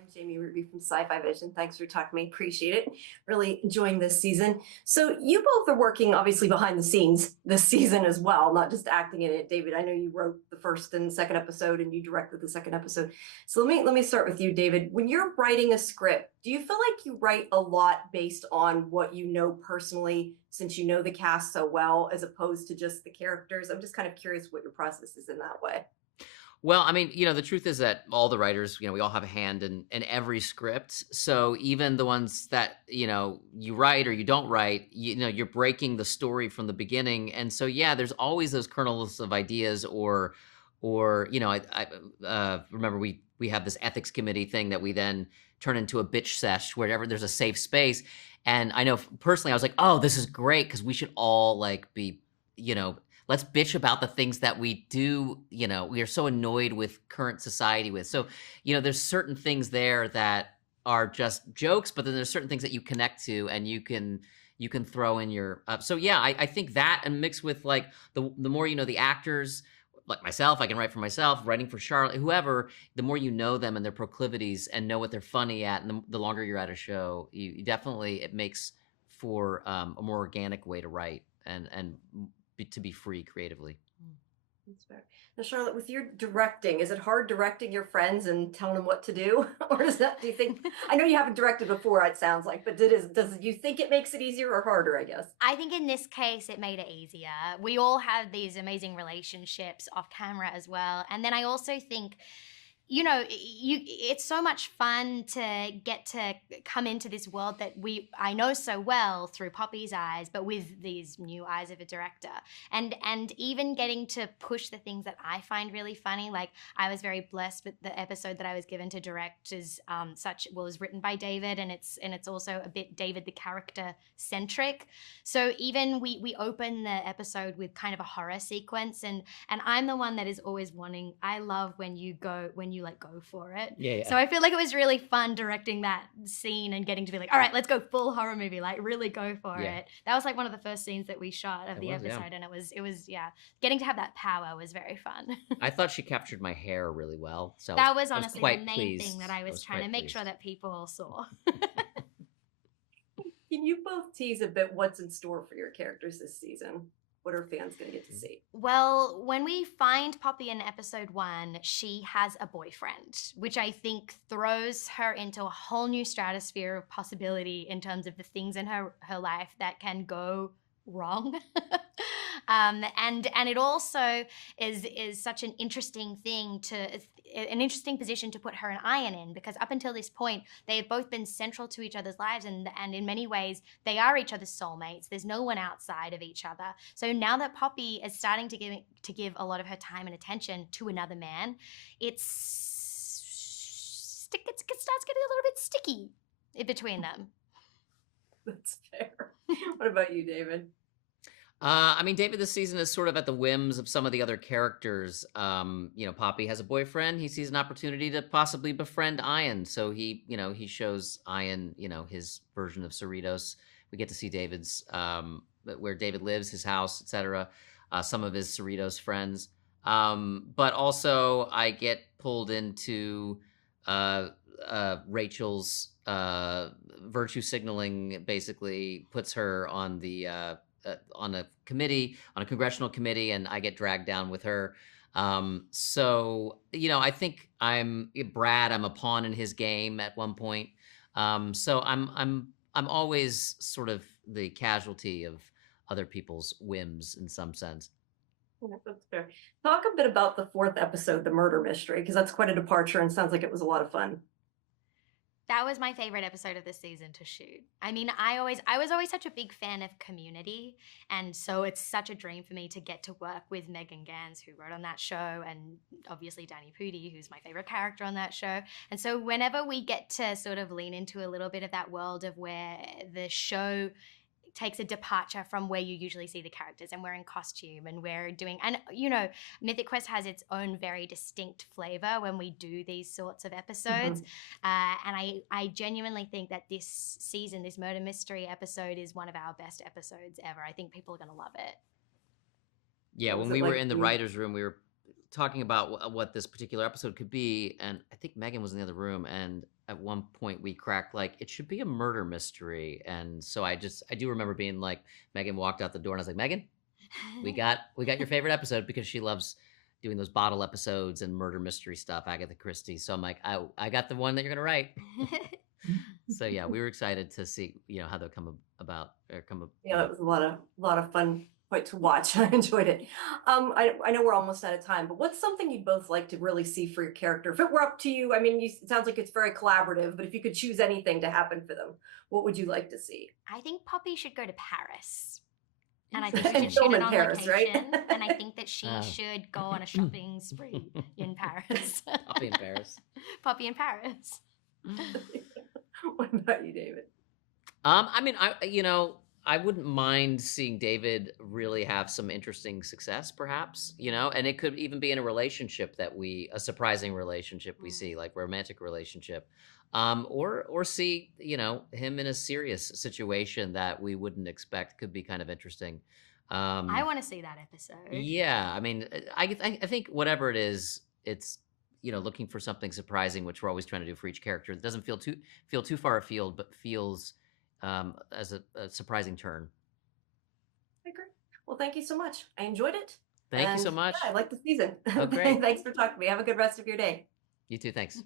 I'm Jamie Ruby from Sci-fivision. Thanks for talking to me. Appreciate it. Really enjoying this season. So you both are working obviously behind the scenes this season as well, not just acting in it. David, I know you wrote the first and second episode and you directed the second episode. So let me start with you, David. When you're writing a script, do you feel like you write a lot based on what you know personally, since you know the cast so well, as opposed to just the characters? I'm just kind of curious what your process is in that way. Well, I mean, the truth is that all the writers, we all have a hand in every script. So even the ones that, you write or you don't write, you're breaking the story from the beginning. And so, yeah, there's always those kernels of ideas I remember we have this ethics committee thing that we then turn into a bitch sesh wherever there's a safe space. And I know personally, I was like, oh, this is great because we should all be, let's bitch about the things that we do, we are so annoyed with current society with. So, there's certain things there that are just jokes, but then there's certain things that you connect to and you can throw in your, so yeah, I think that, and mixed with the more the actors, like myself, I can write for myself, writing for Charlotte, whoever, the more you know them and their proclivities and know what they're funny at, and the longer you're at a show, you definitely, it makes for a more organic way to write and to be free creatively. That's fair. Now, Charlotte, with your directing, is it hard directing your friends and telling them what to do? Or do you think, I know you haven't directed before, it sounds like, but does you think it makes it easier or harder, I guess? I think in this case, it made it easier. We all have these amazing relationships off camera as well. And then I also think, it's so much fun to get to come into this world that I know so well through Poppy's eyes, but with these new eyes of a director, and even getting to push the things that I find really funny. Like, I was very blessed with the episode that I was given to direct was written by David, and it's also a bit David the character centric. So even we open the episode with kind of a horror sequence, and I'm the one that is always wanting. I love when you go for it. Yeah. So I feel like it was really fun directing that scene and getting to be like, all right, let's go full horror movie, really go for it. That was one of the first scenes that we shot of the episode, and it was getting to have that power was very fun. I thought she captured my hair really well. So that was honestly the main pleased. thing that I was trying to make sure that people saw. Can you both tease a bit what's in store for your characters this season? What are fans going to get to see? Well, when we find Poppy in episode 1, she has a boyfriend, which I think throws her into a whole new stratosphere of possibility in terms of the things in her life that can go wrong. And it also is such an interesting an interesting position to put her and Ian in, because up until this point, they have both been central to each other's lives, and in many ways, they are each other's soulmates. There's no one outside of each other. So now that Poppy is starting to give a lot of her time and attention to another man, it starts getting a little bit sticky in between them. That's fair. What about you, David? David this season is sort of at the whims of some of the other characters. Poppy has a boyfriend. He sees an opportunity to possibly befriend Ian. So he shows Ian, his version of Cerritos. We get to see David's, where David lives, his house, etc. Some of his Cerritos friends. But also I get pulled into, Rachel's, virtue signaling basically puts her on the, on a congressional committee, and I get dragged down with her. So I think I'm a pawn in his game at one point. So I'm always sort of the casualty of other people's whims in some sense. Yeah, that's fair. Talk a bit about the 4th episode, the murder mystery, because that's quite a departure and sounds like it was a lot of fun. That was my favorite episode of the season to shoot. I mean, I was always such a big fan of Community, and so it's such a dream for me to get to work with Megan Gans, who wrote on that show, and obviously Danny Pudi, who's my favorite character on that show. And so whenever we get to sort of lean into a little bit of that world of where the show takes a departure from where you usually see the characters, and we're in costume and we're doing, and Mythic Quest has its own very distinct flavor when we do these sorts of episodes. And I genuinely think that this season, this murder mystery episode, is one of our best episodes ever. I think people are going to love it. Yeah, when we were in the writer's room, we were talking about what this particular episode could be, and I think Megan was in the other room, and at one point we cracked like it should be a murder mystery, and so I do remember being like, Megan walked out the door, and I was like, Megan, we got your favorite episode, because she loves doing those bottle episodes and murder mystery stuff, Agatha Christie. So I'm like, I got the one that you're gonna write. So yeah, we were excited to see how they'll come about or come. Yeah, it was a lot of fun quite to watch. I enjoyed it. I know we're almost out of time, but what's something you'd both like to really see for your character? If it were up to you, I mean, it sounds like it's very collaborative, but if you could choose anything to happen for them, what would you like to see? I think Poppy should go to Paris. And I think she should Film shoot in it on Paris, right? location. And I think that she should go on a shopping spree in Paris. Poppy in Paris. Poppy in Paris. What about you, David? I mean, I wouldn't mind seeing David really have some interesting success, perhaps, and it could even be in a relationship a surprising relationship we see, like romantic relationship, or see, him in a serious situation that we wouldn't expect. Could be kind of interesting. I want to see that episode. Yeah, I mean, I think whatever it is, it's looking for something surprising, which we're always trying to do for each character. It doesn't feel too far afield, but feels as a surprising turn. Okay, great. Well, thank you so much. I enjoyed it. Thank you so much. Yeah, I like the season. Oh, great. Thanks for talking to me. Have a good rest of your day. You too. Thanks.